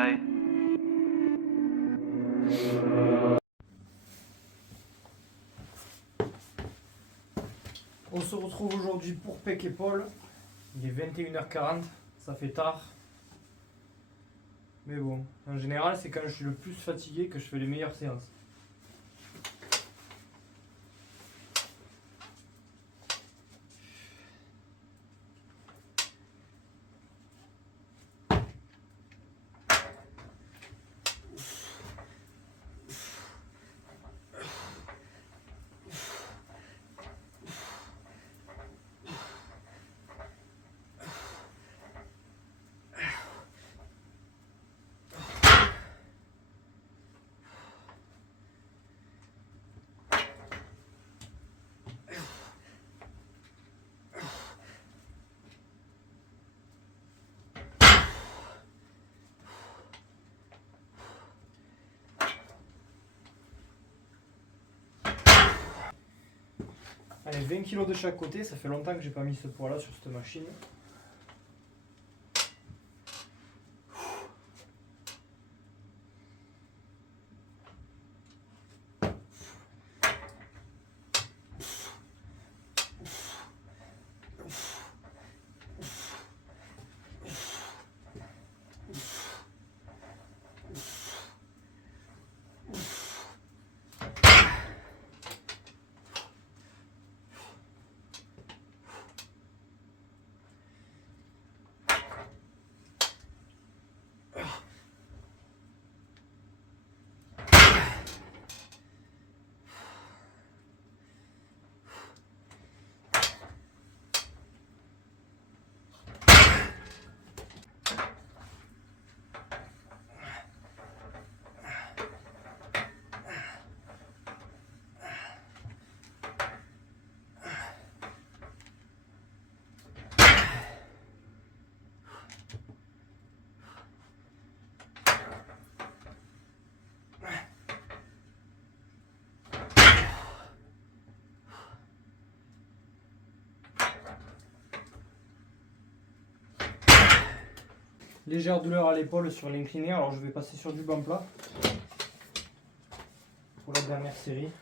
Allez. On se retrouve aujourd'hui pour pec épaule. Il est 21h40, ça fait tard. Mais bon, en général, c'est quand je suis le plus fatigué que je fais les meilleures séances. Allez, 20 kg de chaque côté, ça fait longtemps que j'ai pas mis ce poids là sur cette machine. Légère douleur à l'épaule sur l'incliné, alors je vais passer sur du banc plat pour la dernière série.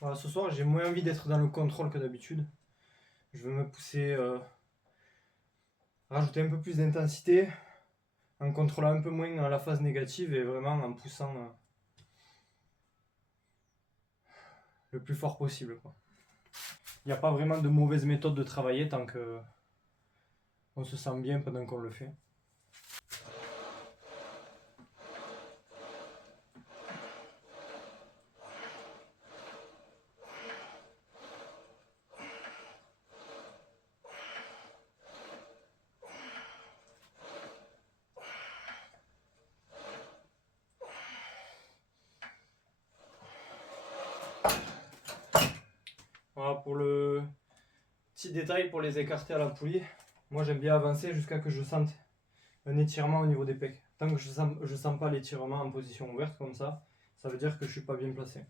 Voilà, ce soir, j'ai moins envie d'être dans le contrôle que d'habitude. Je veux me pousser, rajouter un peu plus d'intensité, en contrôlant un peu moins la phase négative et vraiment en poussant le plus fort possible, quoi. Il n'y a pas vraiment de mauvaise méthode de travailler tant que on se sent bien pendant qu'on le fait. Voilà pour le petit détail pour les écarter à la poulie. Moi j'aime bien avancer jusqu'à que je sente un étirement au niveau des pecs. Tant que je sens pas l'étirement en position ouverte comme ça veut dire que je suis pas bien placé.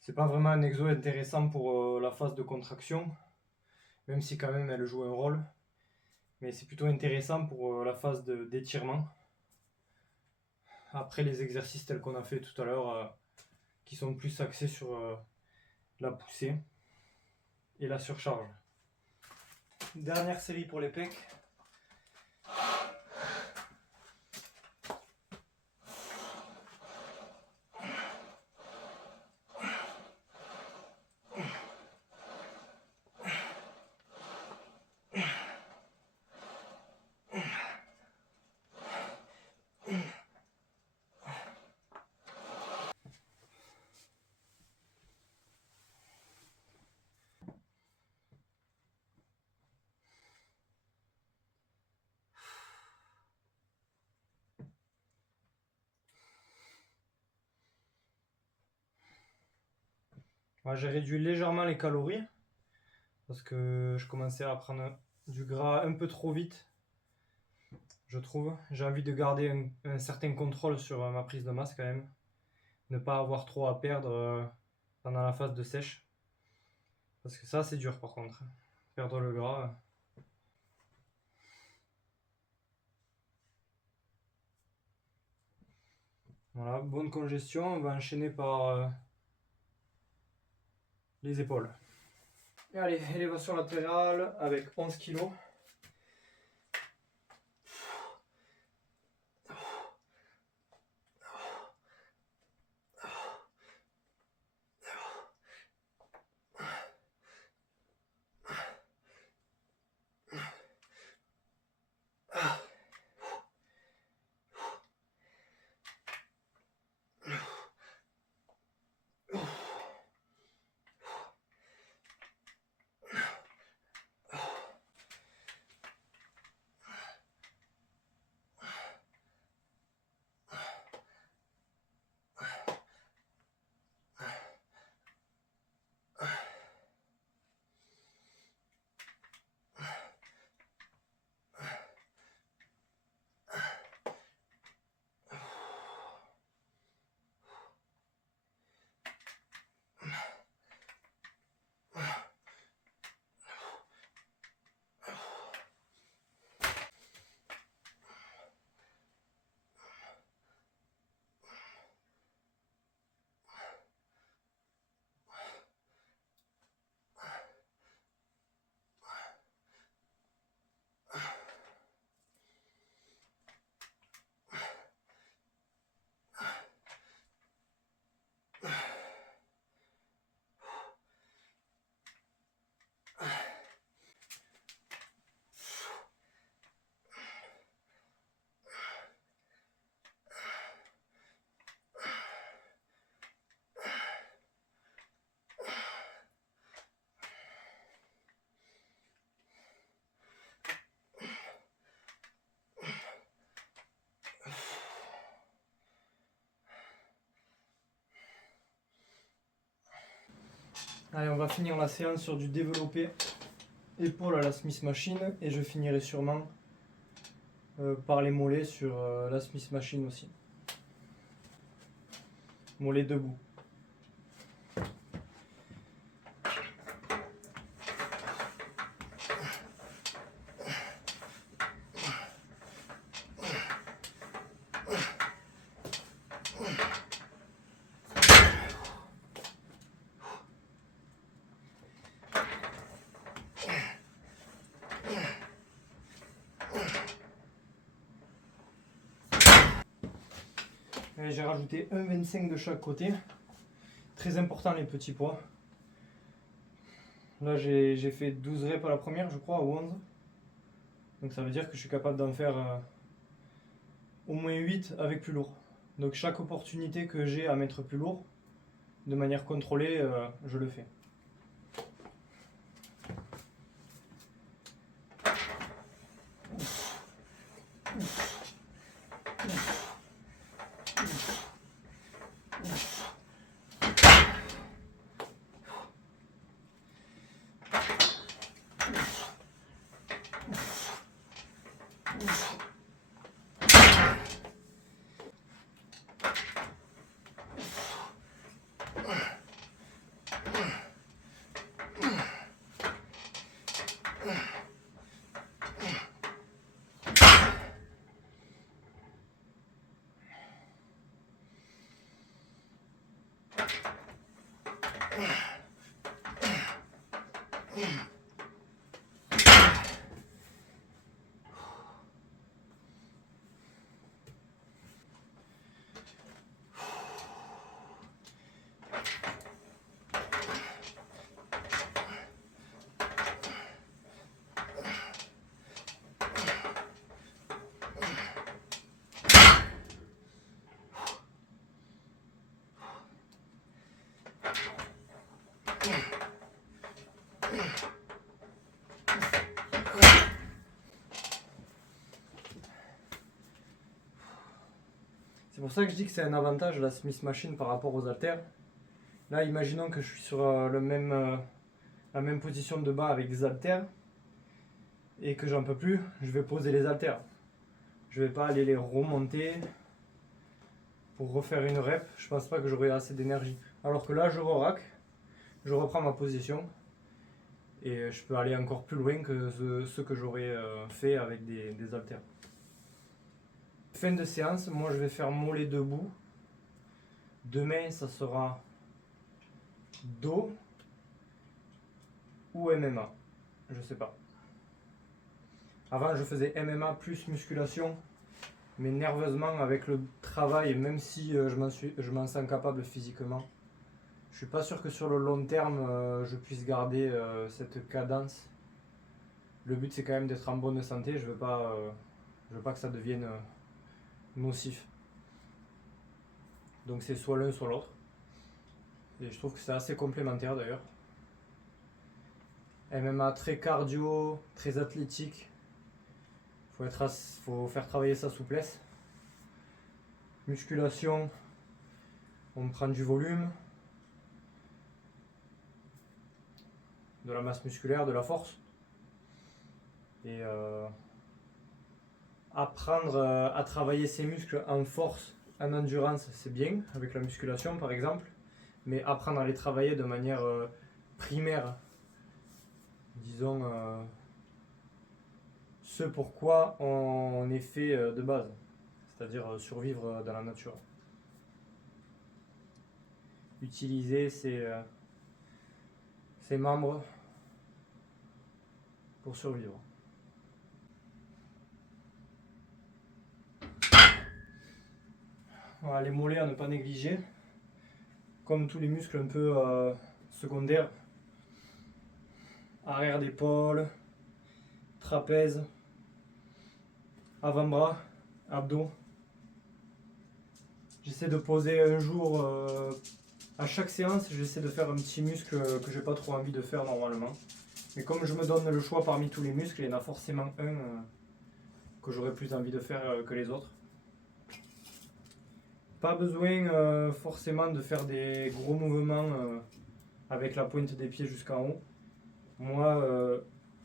C'est pas vraiment un exo intéressant pour la phase de contraction, même si quand même elle joue un rôle. Mais c'est plutôt intéressant pour la phase d'étirement. Après les exercices tels qu'on a fait tout à l'heure, qui sont plus axés sur la poussée et la surcharge. Dernière série pour les pecs. J'ai réduit légèrement les calories parce que je commençais à prendre du gras un peu trop vite, je trouve. J'ai envie de garder un certain contrôle sur ma prise de masse quand même. Ne pas avoir trop à perdre pendant la phase de sèche. Parce que ça, c'est dur par contre. Perdre le gras. Voilà, bonne congestion. On va enchaîner par les épaules. Et allez, élévation latérale avec 11 kg. Allez, on va finir la séance sur du développé épaule à la Smith Machine et je finirai sûrement par les mollets sur la Smith Machine aussi. Mollets debout. J'ai rajouté 1,25 de chaque côté. Très important les petits poids. Là j'ai fait 12 reps à la première je crois, ou 11. Donc ça veut dire que je suis capable d'en faire au moins 8 avec plus lourd. Donc chaque opportunité que j'ai à mettre plus lourd, de manière contrôlée, je le fais. C'est pour ça que je dis que c'est un avantage la Smith Machine par rapport aux haltères. Là, imaginons que je suis sur la même position de bas avec des haltères et que j'en peux plus, je vais poser les haltères. Je vais pas aller les remonter pour refaire une rep, je pense pas que j'aurai assez d'énergie. Alors que là, je re-rack, je reprends ma position et je peux aller encore plus loin que ce que j'aurais fait avec des haltères. Fin de séance, moi je vais faire mollet debout. Demain, ça sera dos ou MMA, je sais pas. Avant, je faisais MMA plus musculation, mais nerveusement avec le travail, même si je m'en sens capable physiquement, je suis pas sûr que sur le long terme je puisse garder cette cadence. Le but c'est quand même d'être en bonne santé, je veux pas que ça devienne nocif. Donc c'est soit l'un soit l'autre. Et je trouve que c'est assez complémentaire d'ailleurs. MMA très cardio, très athlétique. Faut faire travailler sa souplesse. Musculation, on prend du volume, de la masse musculaire, de la force. Et apprendre à travailler ses muscles en force, en endurance, c'est bien, avec la musculation par exemple. Mais apprendre à les travailler de manière primaire, disons, ce pourquoi on est fait de base, c'est-à-dire survivre dans la nature. Utiliser ses membres pour survivre. Voilà, les mollets à ne pas négliger, comme tous les muscles un peu secondaires, arrière d'épaule, trapèze, avant-bras, abdos. J'essaie de poser un jour, à chaque séance, j'essaie de faire un petit muscle que j'ai pas trop envie de faire normalement. Mais comme je me donne le choix parmi tous les muscles, il y en a forcément un que j'aurais plus envie de faire que les autres. Pas besoin forcément de faire des gros mouvements avec la pointe des pieds jusqu'en haut. Moi,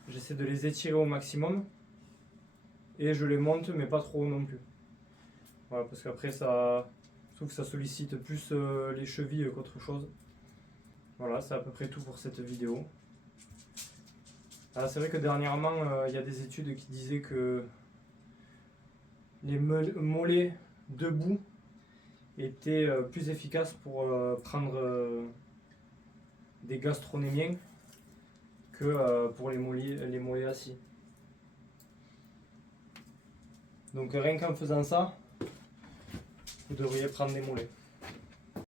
j'essaie de les étirer au maximum et je les monte, mais pas trop haut non plus. Voilà, parce qu'après, je trouve que ça sollicite plus les chevilles qu'autre chose. Voilà, c'est à peu près tout pour cette vidéo. C'est vrai que dernièrement, il y a des études qui disaient que les mollets debout étaient plus efficaces pour prendre des gastronémiens que pour les mollets assis. Donc rien qu'en faisant ça, vous devriez prendre des mollets.